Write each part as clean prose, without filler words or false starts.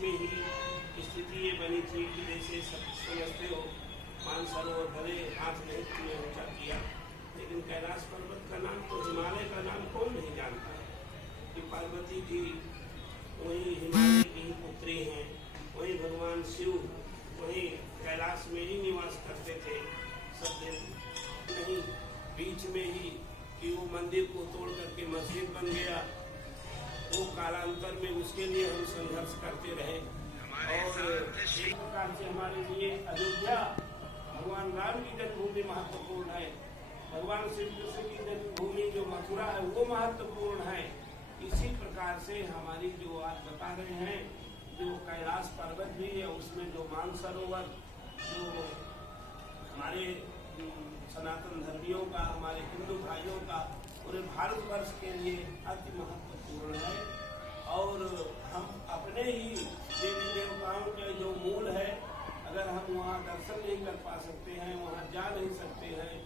में ही स्थिति ये बनी थी कि जैसे सब समझते हो मानसरोवर भले हाथ नहीं किए ऊंचा किया, लेकिन कैलाश पर्वत का नाम तो हिमालय का नाम कौन नहीं जानता कि पार्वती जी वही हिमालय की ही पुत्री हैं, वही भगवान शिव वही कैलाश में ही निवास करते थे सब दिन। नहीं बीच में ही कि वो मंदिर को तोड़ करके मस्जिद बन गया, वो कालांतर में उसके लिए हम संघर्ष करते रहे। और एक प्रकार से हमारे लिए अयोध्या भगवान राम की जन्मभूमि महत्वपूर्ण है, भगवान श्री कृष्ण की जन्मभूमि जो मथुरा है वो महत्वपूर्ण है। इसी प्रकार से हमारी जो आज बता रहे हैं जो कैलाश पर्वत भी है, उसमें जो मानसरोवर जो हमारे सनातन धर्मियों का, हमारे हिंदू भाइयों का, पूरे भारतवर्ष के लिए अति महत्वपूर्ण है। और हम अपने ही देवी देवताओं के जो मूल है, अगर हम वहाँ दर्शन नहीं कर पा सकते हैं, वहाँ जा नहीं सकते हैं,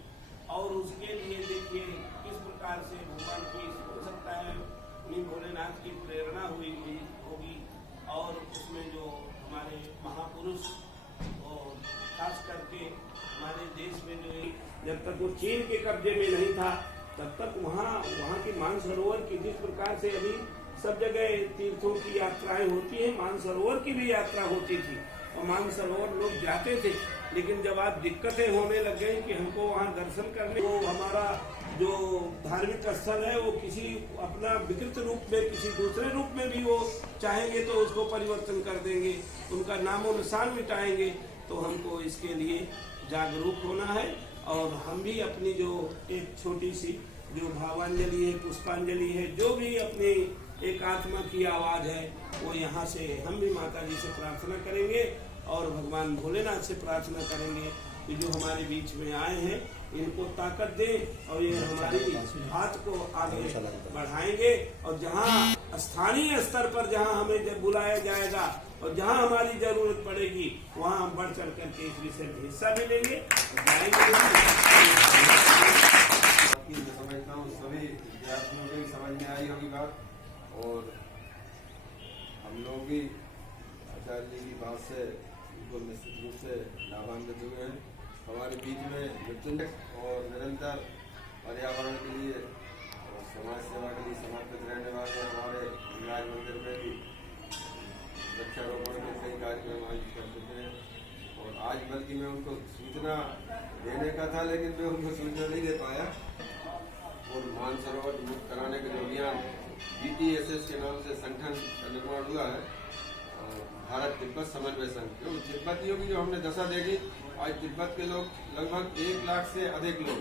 और उसके लिए देखिए किस प्रकार से भगवान की हो सकता है उन्हीं भोलेनाथ की प्रेरणा हुई होगी। और उसमें जो हमारे महापुरुष और खास करके हमारे देश में जो जब तक वो चीन के कब्जे में नहीं था तब तक वहाँ की मानसरोवर की जिस प्रकार से अभी सब जगह तीर्थों की यात्राएं होती है, मानसरोवर की भी यात्रा होती थी और मानसरोवर लोग जाते थे। लेकिन जब आज दिक्कतें होने लग गई कि हमको वहाँ दर्शन करने, वो हमारा जो धार्मिक स्थल है वो किसी अपना विकृत रूप में, किसी दूसरे रूप में भी वो चाहेंगे तो उसको परिवर्तन कर देंगे, उनका नामो निशान मिटाएंगे। तो हमको इसके लिए जागरूक होना है और हम भी अपनी जो एक छोटी सी जो भावांजलि है, पुष्पांजलि है, जो भी अपनी एक आत्मा की आवाज़ है, वो यहाँ से हम भी माता जी से प्रार्थना करेंगे और भगवान भोलेनाथ से प्रार्थना करेंगे कि जो हमारे बीच में आए हैं इनको ताकत दें और ये हमारी बात को आगे बढ़ाएंगे। और जहाँ स्थानीय स्तर पर जहाँ हमें जब बुलाया जाएगा और जहाँ हमारी जरूरत पड़ेगी वहाँ हम बढ़ चढ़ करके इस विषय में हिस्सा भी लेंगे, समझता हूँ सभी विद्यार्थियों को समझ में आई होगी बात, और हम लोग भी आचार्य जी की बात से बिल्कुल निश्चित रूप से लाभान्वित हुए हैं। हमारे बीच में मृत्युंजय और निरंतर पर्यावरण के लिए और समाज सेवा के लिए समर्पित रहने वाले हमारे हिंगराज मंदिर में भी वृक्षारोपण के कई कार्यक्रम आयोजित कर चुके हैं। और आज बल्कि मैं उनको सूचना देने का था लेकिन मैं उनको सूचना नहीं दे पाया। और मानसरोवर मुक्त कराने का जो अभियान BTSS के नाम से संगठन का निर्माण हुआ है, भारत तिब्बत समन्वय संघ, क्योंकि तिब्बतियों की जो हमने दशा देखी, आज तिब्बत के लोग लगभग 1 लाख से अधिक लोग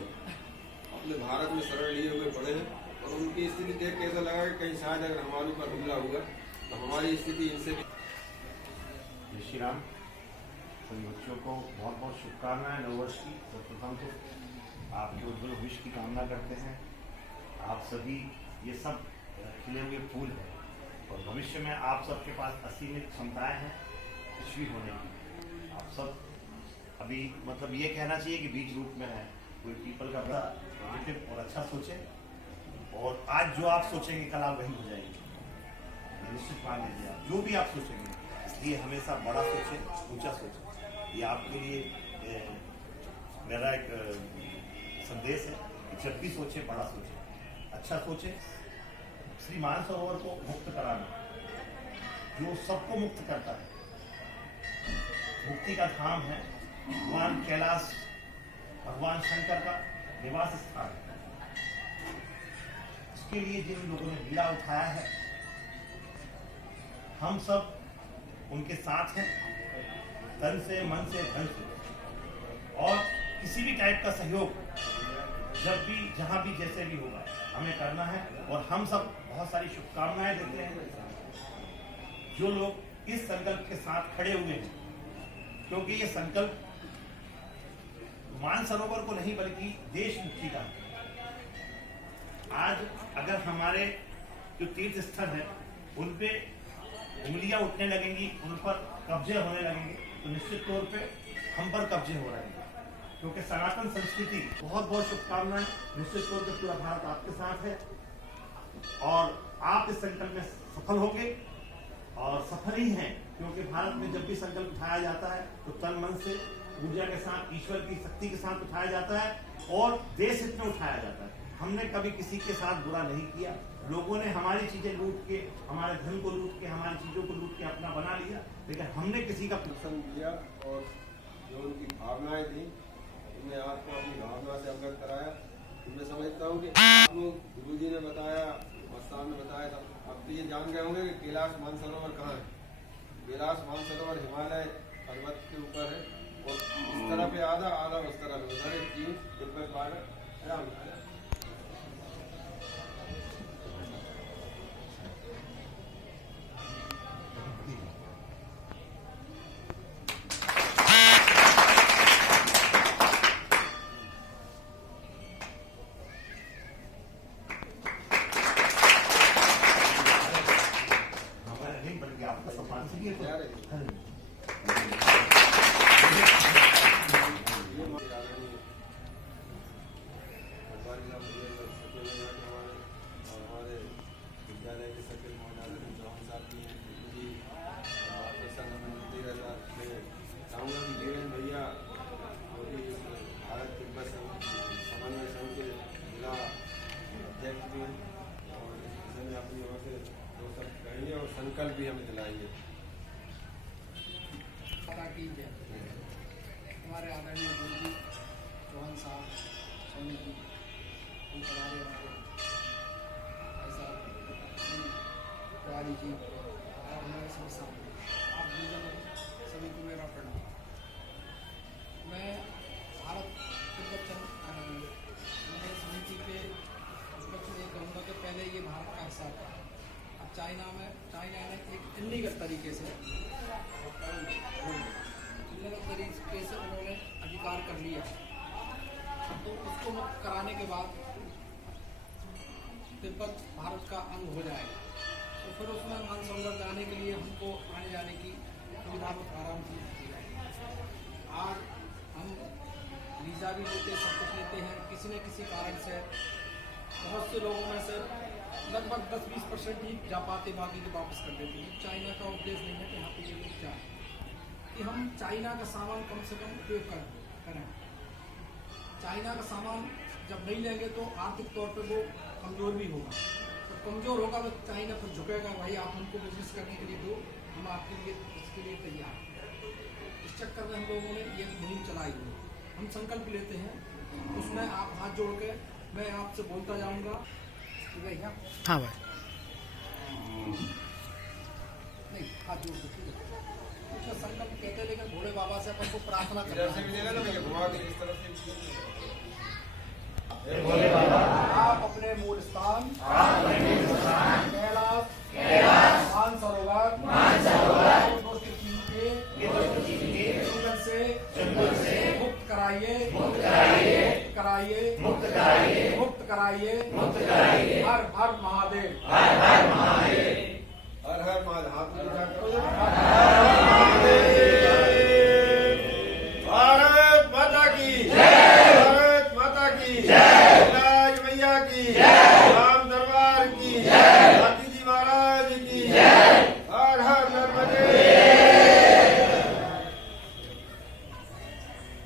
अपने भारत में शरण लिए हुए पड़े हैं। और उनकी स्थिति देख के ऐसा लगा कि कहीं शायद अगर हमारे ऊपर हमला हुआ तो हमारी स्थिति इनसे। जय श्री राम। सभी बच्चों को बहुत बहुत शुभकामनाएं नववर्ष की। सर्वप्रथम तो आपके उज्जवल भविष्य की कामना करते हैं। आप सभी ये सब खिले हुए फूल हैं और भविष्य में आप सबके पास असीमित क्षमताएं हैं कुछ भी होने की। आप सब अभी मतलब ये कहना चाहिए कि बीज रूप में है, कोई पीपल का बड़ा पॉजिटिव और अच्छा सोचे, और आज जो आप सोचेंगे कल आप वही हो जाएंगे, निश्चित मान लीजिए। आप जो भी आप सोचेंगे, इसलिए हमेशा बड़ा सोचें, ऊंचा सोचें। ये आपके लिए मेरा एक संदेश है कि जब भी सोचें बड़ा सोचें, अच्छा सोचें। श्री मानसरोवर को मुक्त कराना जो सबको मुक्त करता है, मुक्ति का धाम है, भगवान कैलाश भगवान शंकर का निवास स्थान है। इसके लिए जिन लोगों ने बीड़ा उठाया है, हम सब उनके साथ हैं, तन से, मन से, धन से। और किसी भी टाइप का सहयोग जब भी, जहां भी, जैसे भी होगा हमें करना है। और हम सब बहुत सारी शुभकामनाएं देते हैं जो लोग इस संकल्प के साथ खड़े हुए हैं, क्योंकि ये संकल्प मानसरोवर को नहीं बल्कि देश मुक्ति का। आज अगर हमारे जो तीर्थ स्थल है उन पे उंगलियां उठने लगेंगी, उन पर कब्जे होने लगेंगे, तो निश्चित तौर पे हम पर कब्जे हो रहे हैं। क्योंकि सनातन संस्कृति, बहुत बहुत शुभकामनाएं। निश्चित तौर पर पूरा भारत आपके साथ है और आप इस संकल्प में सफल होंगे और सफल ही हैं। क्योंकि भारत में जब भी संकल्प उठाया जाता है तो तन मन से ऊर्जा के साथ, ईश्वर की शक्ति के साथ उठाया जाता है और देश हित में उठाया जाता है। हमने कभी किसी के साथ बुरा नहीं किया। लोगों ने हमारी चीजें लूट के, हमारे धन को लूट के, हमारी चीजों को लूट के अपना बना लिया, लेकिन हमने किसी का दर्शन किया और जो उनकी भावनाएं थी उनमें आपको अपनी भावना से अवगत कराया। मैं समझता हूँ कि आपको गुरु जी ने बताया, मस्तान ने बताया, तब अब तो ये जान गए होंगे कि कैलाश मानसरोवर कहाँ है। कैलाश मानसरोवर हिमालय पर्वत के ऊपर है और इस तरफ पे आधा आधा उस तरफ उधर चीन तिब्बत बार्डर राम। संकल्प भी हमें दिलाएंगे। हमारे आदरणीय गुरु जी चौहान साहब, सोनी जी, हमारे ऐसा तिवारी जी और हमारे सभी सामने आप सभी को मेरा प्रणाम। मैं भारत तिब्बत समिति के पक्ष में कहूँगा कि पहले ये भारत का हिस्सा था। अब चाइना ने एक इल्लीगल तरीके से उन्होंने अधिकार कर लिया, तो उसको मुक्त कराने के बाद तिब्बत भारत का अंग हो जाएगा। तो फिर उसमें मानसरोवर जाने के लिए हमको आने जाने की सुविधा आराम से दी जाएगी। आज हम वीज़ा भी लेते, सब कुछ लेते हैं, किसी न किसी कारण से बहुत से लोगों में से लगभग 10-20% ही जा पाते, बाकी के वापस कर देते हैं। चाइना का उद्देश्य नहीं है कि यहाँ पे ये लोग जाए, कि हम चाइना का सामान कम से कम उपयोग करें। चाइना का सामान जब नहीं लेंगे तो आर्थिक तौर पे वो कमज़ोर भी होगा। तो कमज़ोर होगा तो चाइना फिर झुकेगा, भाई आप हमको बिजनेस करने के लिए दो, हम आपके लिए इसके लिए तैयार हैं। इस चक्कर में हम लोगों ने ये मुहिम चलाई हुई। हम संकल्प लेते हैं, उसमें आप हाथ जोड़ के मैं आपसे बोलता जाऊँगा। हाँ भाई, नहीं हाथ जोड़ सकते उसका संकल्प कहते हैं, लेकिन भोले बाबा से अपन को प्रार्थना करना है। आप अपने मूल स्थान कैलाश मानसरोवर से मुक्त कराइए, मुक्त कराइए। हर हर महादेव।